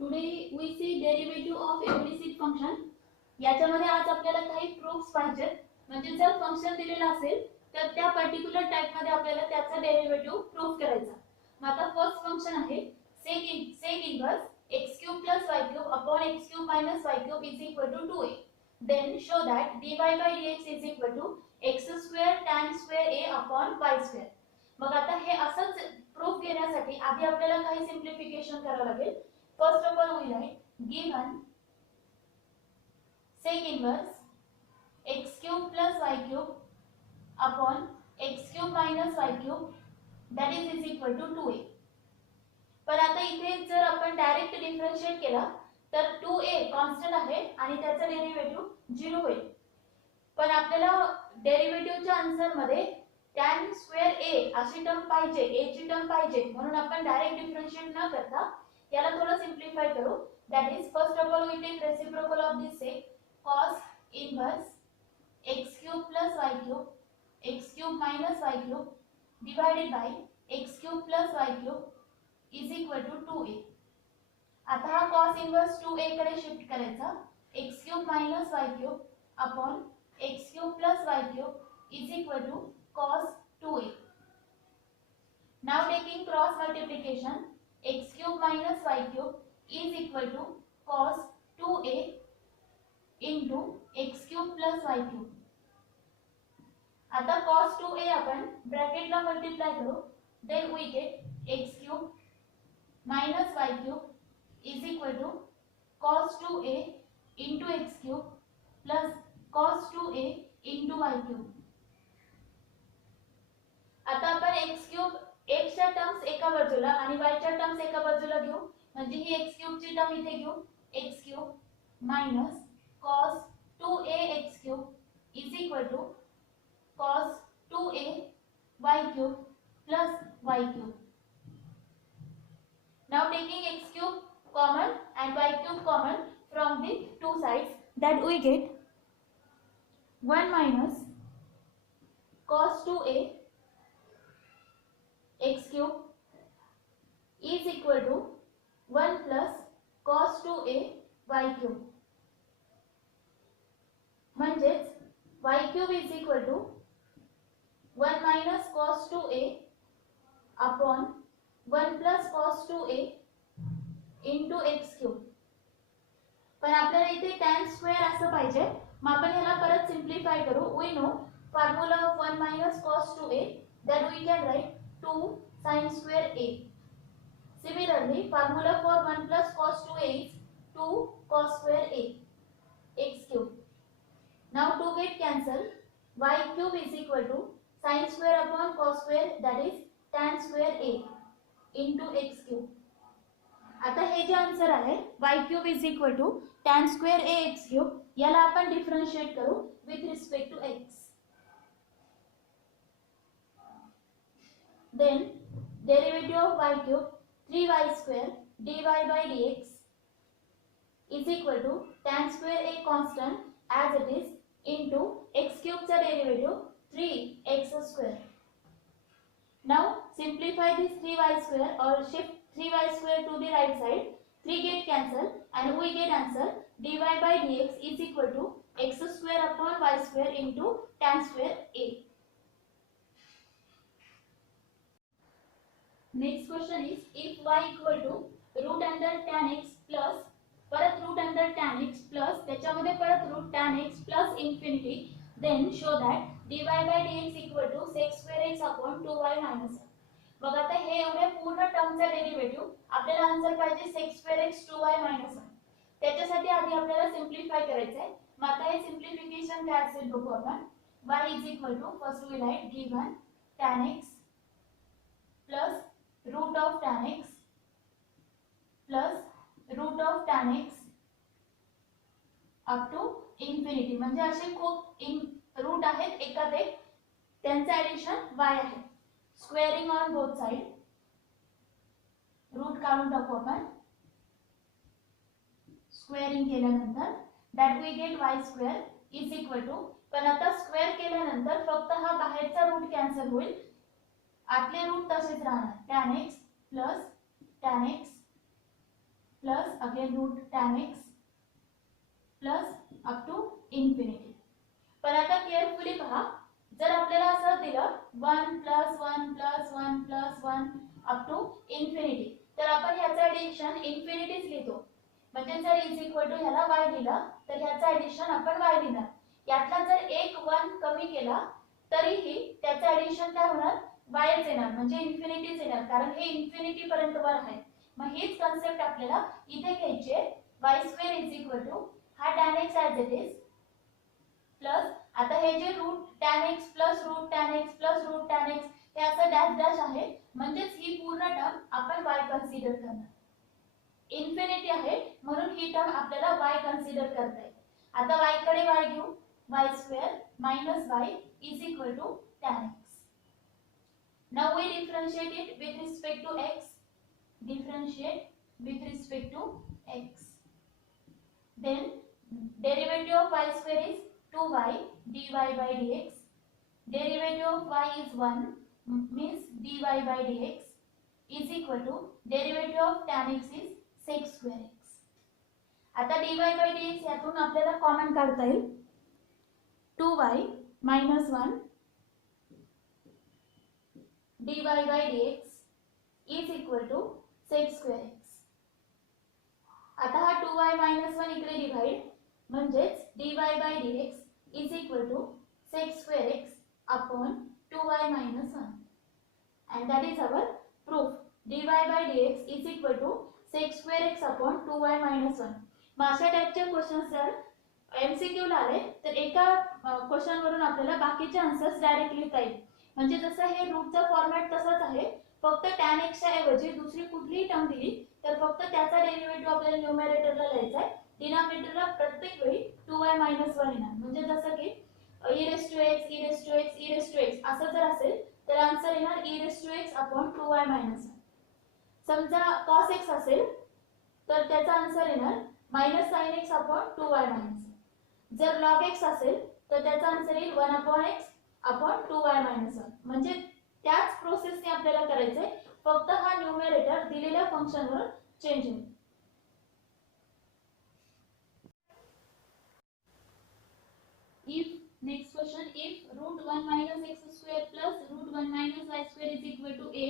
Today we see derivative of implicit function. याच्यामध्ये आज आपल्याला काही प्रूफ्स पाहिजेत. म्हणजे जर फंक्शन दिलेलं असेल तर त्या पर्टिक्युलर टाइप मध्ये आपल्याला त्याचा डेरिव्हेटिव्ह प्रूफ करायचा. मग आता फर्स्ट फंक्शन आहे sec inverse x³ + y³ upon x³ - y³ is equal to 2a. Then show that dy by dx is equal to x² tan square a upon y². मग आता हे असंच प्रूफ घेण्यासाठी आधी आपल्याला काही सिंप्लिफिकेशन करावं लागेल. First of all, we write given sec inverse x³ + y³ upon x³ - y³ that is equal to 2a. पण आता इथे जर आपण डायरेक्ट डिफरन्शिएट केला तर 2a कॉन्स्टंट आहे आणि त्याचा डेरिव्हेटिव्ह 0 होईल. पण आपल्याला डेरिव्हेटिव्हच्या आन्सर मध्ये tan स्क्वेअर a अशी टर्म पाहिजे, a ची टर्म पाहिजे, म्हणून आपण डायरेक्ट डिफरन्शिएट न करता याला थोडं सिंप्लिफाय करू. That is first of all we take reciprocal of this sec cos inverse x³ + y³ x³ - y³ divided by x³ + y³ is equal to 2a. आता हा cos इनवर्स 2a कडे shift करायचा. x³ - y³ upon x³ + y³ is equal to cos 2a. Now taking cross multiplication, x³ - y³ is equal to cos 2a into x³ + y³. आता cos 2a आपण bracket ला multiply करू. then we get x³ - y³ is equal to cos 2a into x³ plus cos 2a into y³. आता आपण x³ x च्या terms एका बाजूला आणि y च्या टर्म्स एका बाजूला घेऊ. म्हणजे ही x³ ची टर्म इथे घेऊ. x³ minus cos 2a x³ is equal to cos 2a y³ plus y³. Now taking x³ common and y³ common from the two sides, that we get 1 minus cos 2a x³ is equal to 1 plus cos 2a y³. म्हणजेच y³ is equal to 1 minus cos 2a upon 1 plus cos 2a into x³. पण आपल्याला इथे tan square असं पाहिजे. मग आपण ह्याला परत सिंप्लिफाय करू. we know formula of 1 minus cos 2a, that we can write 2 sin square a. Similarly, formula for 1 plus cos 2a is 2 cos square a x³. Now to get cancel, y³ is equal to sin square upon cos square, that is tan square a into x³. आता हे जे answer आहे y³ is equal to tan square a x³, याला आपण differentiate करू with respect to x. Then derivative of y³ 3y² dy by dx is equal to tan square a constant as it is into x³ चा derivative 3x². Now simplify this 3y² or shift 3y² to the right side. 3 get cancel and we get answer dy by dx is equal to x² upon y² into tan square a. Next question is if y equal to root under tan x plus परत root under tan x plus त्याच्यामध्ये परत root tan x plus infinity, then show that dy by dx equal to sec square x upon 2y minus 1. बघ आता हे एवढे पूर्ण टर्मचा derivative आपल्याला answer पाहिजे sec square x 2y minus 1. त्याच्यासाठी आधी आपल्याला सिंप्लिफाय करायचं आहे. मग आता हे सिंप्लिफिकेशन काय असेल बघू आपण. y is equal to first we write given tan x plus root of tan x plus root of tan x up to infinity. म्हणजे असे खूप रूट आहेत एकात एक, त्यांचे ऍडिशन y आहे. Squaring on both side, root काढून टाकू आपण. स्क्वेअरिंग केल्यानंतर that we get y² is equal to, पण आता स्क्वेअर केल्यानंतर फक्त हा बाहेरचा रूट कॅन्सल होईल, आतले रूट तसेच राहणार. tan x plus tan x plus again root tan x plus up to infinity. पण आता केअरफुली पहा, जर आपल्याला असं दिलं 1 plus 1 plus 1 plus 1 up to infinity, तर आपण ह्याचं ॲडिशन इन्फिनिटीच लिहितो. म्हणजे जर इज इक्वल टू ह्याला y दिलं तर ह्याचं ॲडिशन आपण y लिहिणार. यातला जर एक 1 कमी केला तरीही त्याचं ॲडिशन काय होणार, yच येणार, म्हणजे इन्फिनिटीच येणार, कारण हे इन्फिनिटी पर्यंत वर आहे. मग हीच कन्सेप्ट आपल्याला इथे घ्यायची आहे. y² इज इक्वल टू हा tan x as it is plus आता हे जे root tan x plus root tan x plus root tan x हे असं डॅश डॅश आहे, म्हणजेच ही पूर्ण टर्म आपण y कन्सिडर करणार. इन्फिनिटी आहे म्हणून ही टर्म आपल्याला y कन्सिडर करता येईल. आता y कडे y घेऊ, y² minus y is equal to tan x. Now we differentiate it with respect to x. Differentiate with respect to x. Then derivative of y² is 2y dy by dx. Derivative of y is 1 means dy by dx is equal to derivative of tan x is sec² x. आता dy by dx यातून आपल्याला common काढता येईल. 2y minus 1 dy by dx is equal to sec² x. आता हा 2y minus 1 इकडे divide, म्हणजेच dy by dx is equal to sec² x upon 2y minus 1. And that is our proof. dy by dx is equal to sec² x upon 2y minus 1. मग अशा टाइपचे questions जर MCQ ला आले तर एका क्वेश्चन वरून आपल्याला बाकीचे आन्सर्स डायरेक्ट लिहिता येईल. म्हणजे जसं हे रूटचा फॉर्मॅट तसाच आहे, फक्त tan x च्या ऐवजी दुसरी कुठलीही टर्म दिली तर फक्त त्याचा डेरिव्हेटिव्ह आपल्याला न्यूमरेटरला लिहायचा आहे. डिनॉमिनेटरला प्रत्येक वेळी 2y minus 1 येणार. म्हणजे जसं की e raised to x e raised to x e raised to x असं जर असेल तर आन्सर येणार e raised to x upon 2y minus 1. समजा cos x असेल तर त्याचा आन्सर येणार minus sin x upon 2y minus 1. जर log x असेल तर त्याचा आन्सर येईल 1 upon x upon 2y minus 1. म्हणजे त्याच प्रोसेसने आपल्याला करायचंय, फक्त हा न्यूमरेटर दिलेल्या फंक्शनवर चेंज होईल. If next question, if root 1 minus x square plus root 1 minus y square is equal to a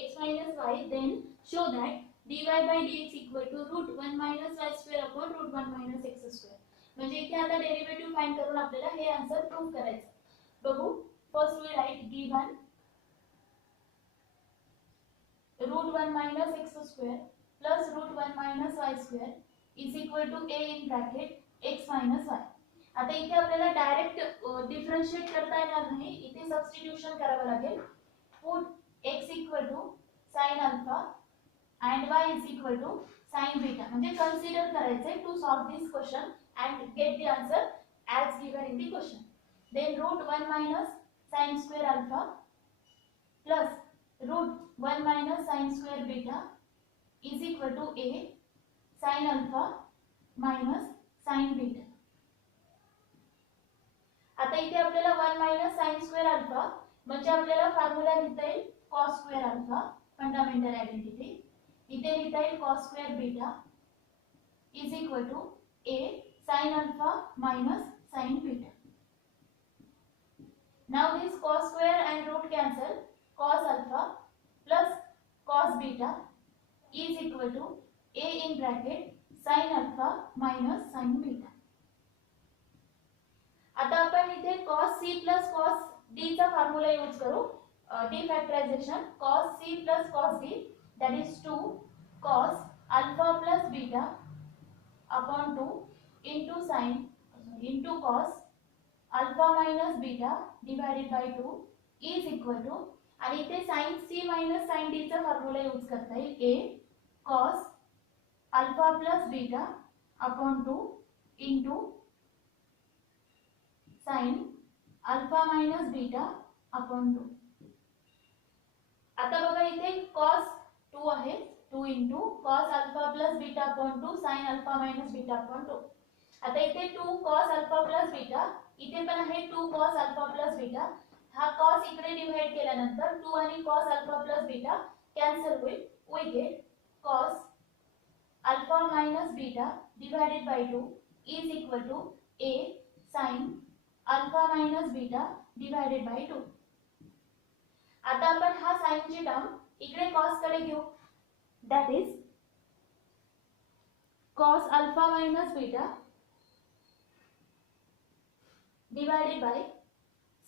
x minus y, then show that dy by dx equal to root 1 minus y square upon root 1 minus x square. म्हणजे इथे आता derivative find करून आपल्याला हे answer prove करायचं. बघू, first we write given root 1 minus x square plus root 1 minus y square is equal to a in bracket x minus y. आता इथे आपल्याला डायरेक्ट डिफरन्शिएट करता येणार नाही, इथे सबस्टिट्यूशन करावं लागेल. Put x equal to sin alpha and y is equal to sin beta. म्हणजे कन्सिडर करायचे to solve this question and get the answer as given in the question. Then root 1 minus sin square alpha plus root 1 minus sin square beta is equal to a sin alpha minus sin beta. आता इथे आपल्याला 1 minus sin square alpha म्हणजे आपल्याला formula लिहिता येईल cos square alpha, fundamental identity. इथे लिहिता येईल cos square beta is equal to a sin alpha minus sin beta. Now this cos square and root cancel. Cos alpha plus cos beta is equal to a in bracket sin alpha minus sin beta. आता आपण इथे cos c plus cos d चा formula use करू. d factorisation cos c plus cos d that is 2 cos alpha plus beta upon 2 into cos alpha minus beta divided by 2 is equal to, आणि इथे sin c minus sin d चा formula use करता येईल a cos alpha plus beta upon 2 into sin alpha minus beta upon 2. आता बघा इथे cos 2 आहे, 2 into cos alpha plus beta upon 2 sin alpha minus beta upon 2. आता इथे 2 cos alpha plus beta, इथे पण आहे 2 cos alpha plus beta. हा cos इकडे डिवाइड केल्यानंतर 2 आणि cos alpha plus beta cancel होईल. we get cos alpha minus beta divided by 2 is equal to a sine alpha minus beta divided by 2. आता आपण हा साइनची टर्म इकडे कॉस कडे घेऊ. That is cos alpha minus beta divided by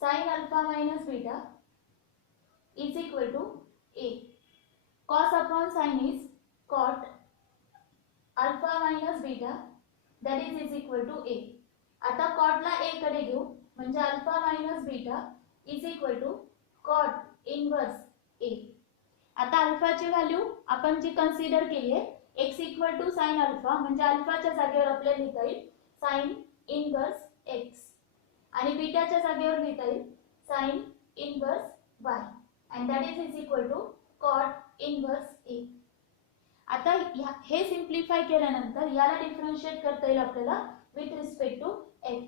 sin alpha minus beta is equal to a. Cos upon sin is cot alpha minus beta that is equal to a. आता cot ला a कडे घेऊ म्हणजे alpha minus beta is equal to cot inverse a. आता alpha ची value आपण जी consider केली आहे x equal to sin alpha म्हणजे अल्फाच्या जागेवर आपल्याला लिहिता येईल sin इनवर्स x आणि बीटाच्या जागेवर लिहिता येईल sin inverse y and that is equal to cot inverse a. आता हे सिंप्लिफाय केल्यानंतर याला डिफरन्शिएट करता येईल आपल्याला with respect to x.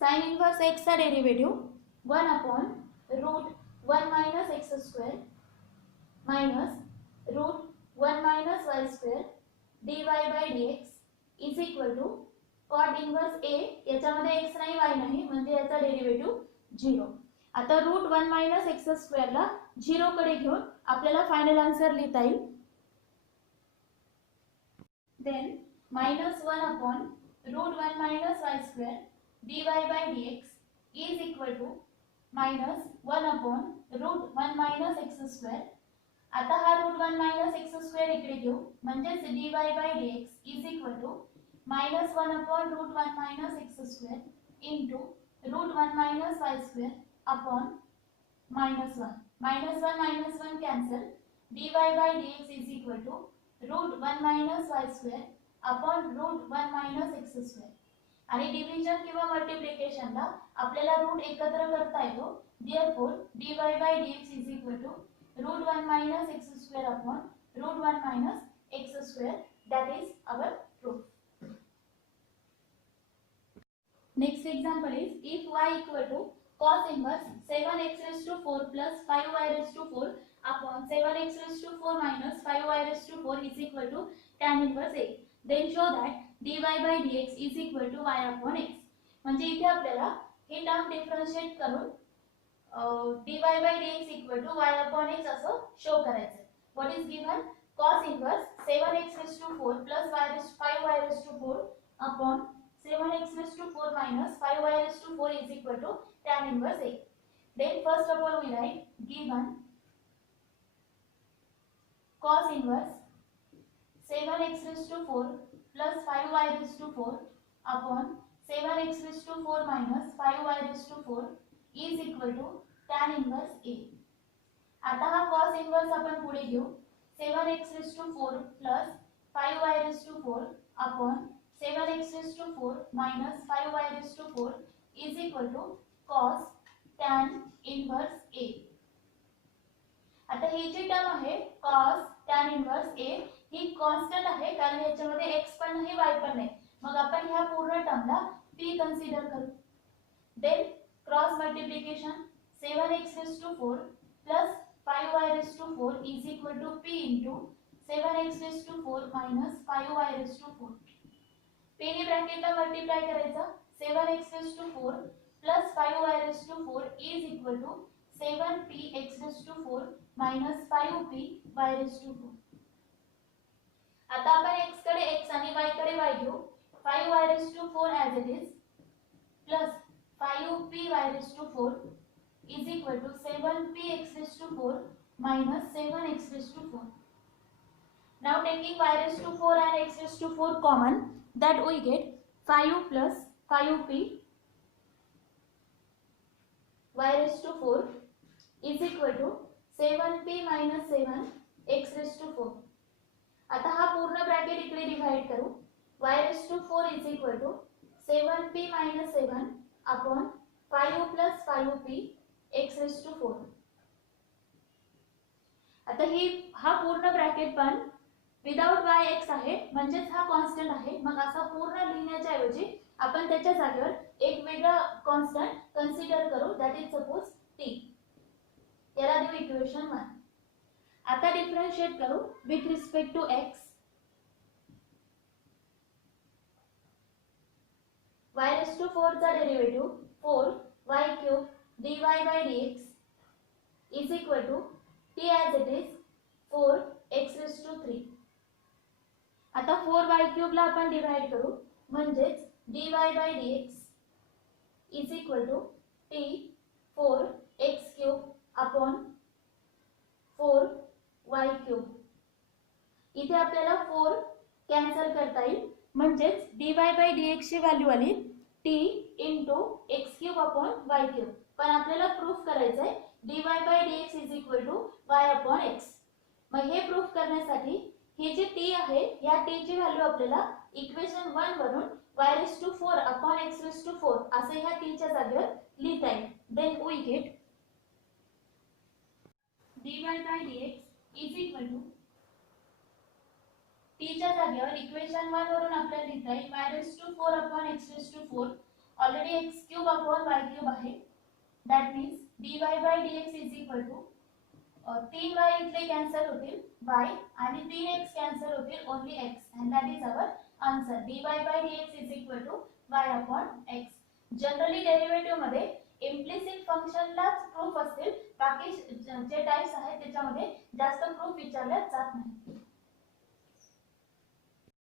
sin inverse x चा derivative 1 upon root 1 minus x square minus root 1 minus y square dy by dx is equal to cot inverse a. याच्यामध्ये x नाही y नाही म्हणजे याचा डेरिव्हेटिव्ह 0. आता रूट 1 मायनस एक्स स्क्वेअर ला 0 कडे घेऊन आपल्याला फायनल आन्सर लिहिता येईल. Then -1 upon root 1 minus y square dy by dx is equal to -1 upon root 1 minus x square. आता हा रूट 1 मायनस एक्स स्क्वेअर इकडे घेऊ म्हणजे dy by dx is equal to -1 upon root 1 minus x square into root 1 minus y square upon -1. -1 cancel. dy by dx is equal to root 1 minus y square upon root 1 minus x square. आणि division किंवा मल्टिप्लिकेशनला आपल्याला route एकत्र करता येतो. therefore dy by dx is equal to root 1 minus x square upon root 1 minus x square. That is our proof. Next example is if y equal to cos inverse 7x raised to 4 plus 5y raised to 4 upon 7x raised to 4 minus 5y raised to 4 is equal to tan inverse a. Then show that dy by dx is equal to y upon x. म्हणजे इथे आपल्याला हे term differentiate करून dy by dx equal to y upon x असं show करायचं. What is given? Cos inverse 7x raised to 4 plus 5y raised to 4 upon 7x raised to 4 minus 5y raised to 4 is equal to tan inverse a. Then first of all we write given cos inverse 7x raised to 4 plus 5y raised to 4 upon 7x raised to 4 minus 5y raised to 4 is equal to tan inverse a. आता हा cos inverse आपण पुढे घेऊ 7x raised to 4 plus 5y raised to 4 upon 7x raised to 4 minus 5y raised to 4 is equal to cos tan inverse a. आता ही जी term आहे cos tan inverse a he constant आहे कारण याच्यामध्ये x पण नाही y पण नाही. मग आपण ह्या पूर्ण टर्मला p कन्सिडर करू. Then cross multiplication 7x raised to 4 plus 5y raised to 4 is equal to p into 7x raised to 4 minus 5y raised to 4. p ने ब्रॅकेटला मल्टिप्लाय करायचं 7x raised to 4 plus 5y raised to 4 is equal to 7px raised to 4 minus 5py raised to 4. आता आपण x कडे x आणि y कडे y घेऊ 5y raised to 4 as it is plus 5py raised to 4 is equal to 7px raised to 4 minus 7x raised to 4. Now taking y raised to 4 and x raised to 4 common, that we get 5 plus 5p y raised to 4 is equal to 7p minus 7 x raised to 4. आता हा पूर्ण bracket इकडे divide करू y raised to 4 is equal to 7p minus 7 upon 5 plus 5p x raised to 4. आता हा पूर्ण bracket पण without y(x) आहे म्हणजेच हा कॉन्स्टंट आहे. मग असा पूर्ण लिहिण्याच्या ऐवजी आपण त्याच्या जागेवर एक वेगळा कॉन्स्टंट कन्सिडर करू दॅट इज सपोज t. याला देऊ इक्वेशन 1. आता डिफरेंशिएट करू with respect to x, y raised to 4 चा derivative 4y cube dy by dx is equal to t as it is 4x raised to 3. आता 4y cube ला आपण divide करू म्हणजेच dy by dx is equal to t 4x cube upon 4y cube. इथे आपल्याला 4 cancel करता येईल म्हणजेच dy by dx ची व्हॅल्यू आली t into x cube upon y cube. पण आपल्याला प्रूफ करायचं आहे dy by dx is equal to y upon x. मग हे प्रूफ करण्यासाठी ही जी t आहे या t ची व्हॅल्यू आपल्याला इक्वेशन 1 वरून y raised to 4 upon x raised to 4 असे ह्या t च्या जागेवर लिहिता येईल. Then we get dy by dx is equal to t च्या जागेवर इक्वेशन 1 वरून आपल्याला लिहिता येईल y raised to 4 upon x raised to 4. Already x cube upon y cube आहे. That means dy by dx is equal to 3y इथले cancel होतील y आणि 3x कॅन्सल होतील only x and that is our answer. dy by dx is equal to y upon x. Generally derivative मध्ये implicit फंक्शनलाच proof असतील, बाकी जे types आहेत त्याच्यामध्ये जास्त प्रूफ विचारले जात नाही.